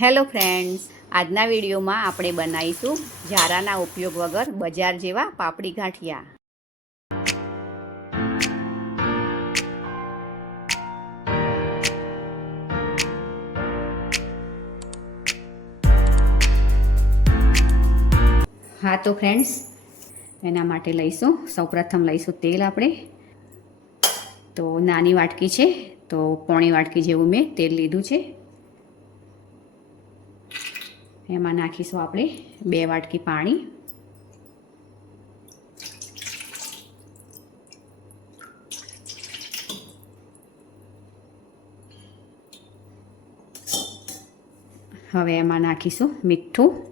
Hello friends, આજના વિડીયોમાં આપણે બનાવીશું ઝારાના ઉપયોગ વગર બજાર જેવા પાપડી ગાંઠિયા. હા, તો ફ્રેન્ડ્સ, એના માટે લઈશું, સૌપ્રથમ લઈશું તેલ આપણે. તો નાની વાટકી છે, તો પોણી વાટકી જેવું મેં તેલ લીધું છે. એમાં નાખીશું આપણે બે વાટકી પાણી. હવે એમાં નાખીશું મીઠું,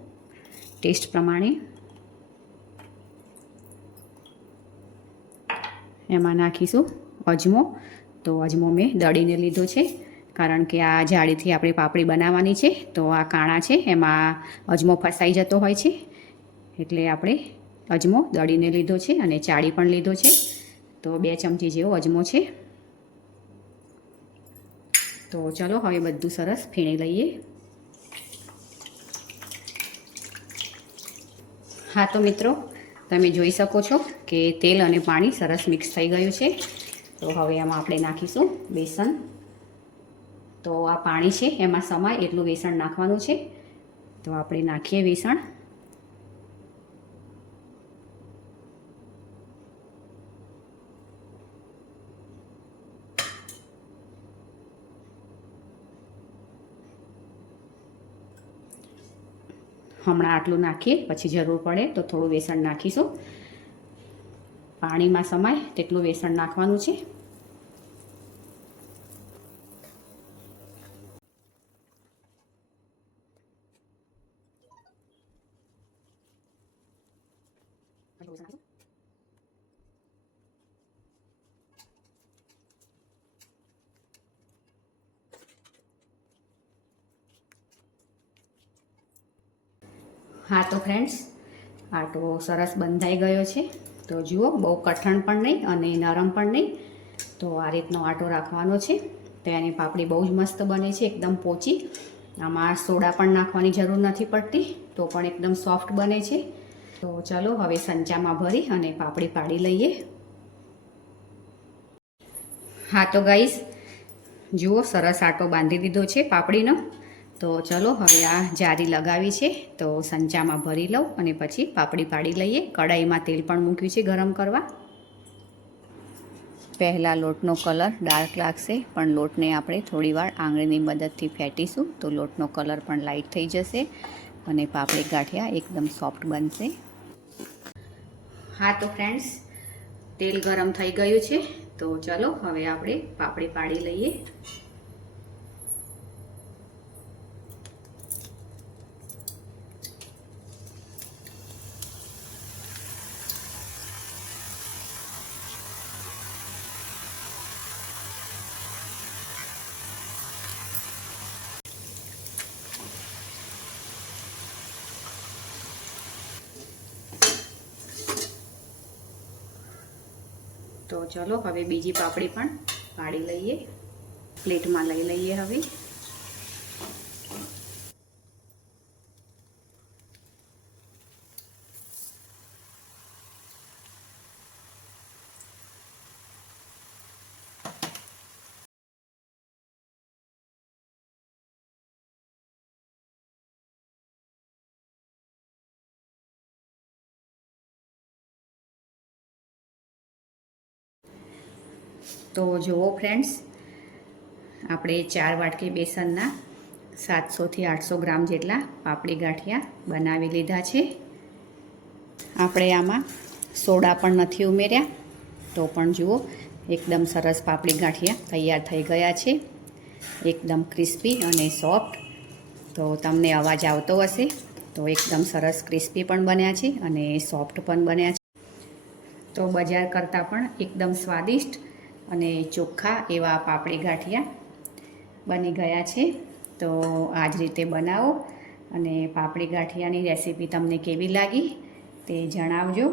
ટેસ્ટ પ્રમાણે. એમાં નાખીશું અજમો. તો અજમો મેં દળીને લીધો છે. કારણ કે આ જાળીથી આપણે પાપડી બનાવવાની છે, તો આ કાણા છે, એમાં અજમો ફસાઈ જતો હોય છે. એટલે આપણે અજમો દળીને લીધો છે અને ચાળી પણ લીધો છે. તો બે ચમચી જેવો અજમો છે. તો ચલો હવે બધું સરસ ફીણી લઈએ. હા, તો મિત્રો, તમે જોઈ શકો છો કે તેલ અને પાણી સરસ મિક્સ થઈ ગયું છે. તો હવે એમાં આપણે નાખીશું બેસન. તો આ પાણી છે, એમાં સમાય, એટલું વેસણ નાખવાનું છે. તો આપણે નાખીએ વેસણ. હમણાં આટલું નાખીએ, પછી જરૂર પડે તો થોડું વેસણ નાખીશું. પાણીમાં સમાય, તેટલું વેસણ નાખવાનું છે. હા, તો ફ્રેન્ડ્સ આટો સરસ બંધાઈ ગયો છે. તો જુઓ, બહુ કઠણ પણ નહીં અને નરમ પણ નહીં. તો આ રીતનો આટો રાખવાનો છે. તો એની પાપડી બહુ જ મસ્ત બને છે, એકદમ પોચી. આમાં સોડા પણ નાખવાની જરૂર નથી પડતી, તો પણ એકદમ સોફ્ટ બને છે. તો ચલો હવે સંચામાં ભરી અને પાપડી પાડી લઈએ. હા, તો ગાઈસ, જુઓ, સરસ આટો બાંધી દીધો છે પાપડીનો. તો ચલો હવે આ જારી લગાવી છે, તો સંચામાં ભરી લઉં અને પછી પાપડી પાડી લઈએ. કડાઈમાં તેલ પણ મૂક્યું છે ગરમ કરવા. પહેલાં લોટનો કલર ડાર્ક લાગશે, પણ લોટને આપણે થોડીવાર આંગળીની મદદથી ફેંટીશું, તો લોટનો કલર પણ લાઇટ થઈ જશે. અને પાપડી ગાંઠિયા એકદમ સોફ્ટ બનશે. હા, તો ફ્રેન્ડ્સ તેલ ગરમ થઈ ગયું છે. તો ચલો, હવે આપણે પાપડી પાડી લઈએ. તો ચલો હવે બીજી પાપડી પણ પાડી લઈએ. પ્લેટમાં લઈ લઈએ હવે. તો જુઓ ફ્રેન્ડ્સ આપણે ચાર વાટકી બેસનના સાતસોથી આઠસો ગ્રામ જેટલા પાપડી ગાંઠિયા બનાવી લીધા છે. આપણે આમાં સોડા પણ નથી ઉમેર્યા, તો પણ જુઓ, એકદમ સરસ પાપડી ગાંઠિયા તૈયાર થઈ ગયા છે. એકદમ ક્રિસ્પી અને સોફ્ટ તો તમને અવાજ આવતો હશે, તો એકદમ સરસ ક્રિસ્પી પણ બન્યા છે અને સોફ્ટ પણ બન્યા છે. તો બજાર કરતાં પણ એકદમ સ્વાદિષ્ટ અને ચોખ્ખા એવા પાપડી ગાંઠિયા બની ગયા છે. તો આ જ રીતે બનાવો અને પાપડી ગાંઠિયાની રેસીપી તમને કેવી લાગી તે જણાવજો.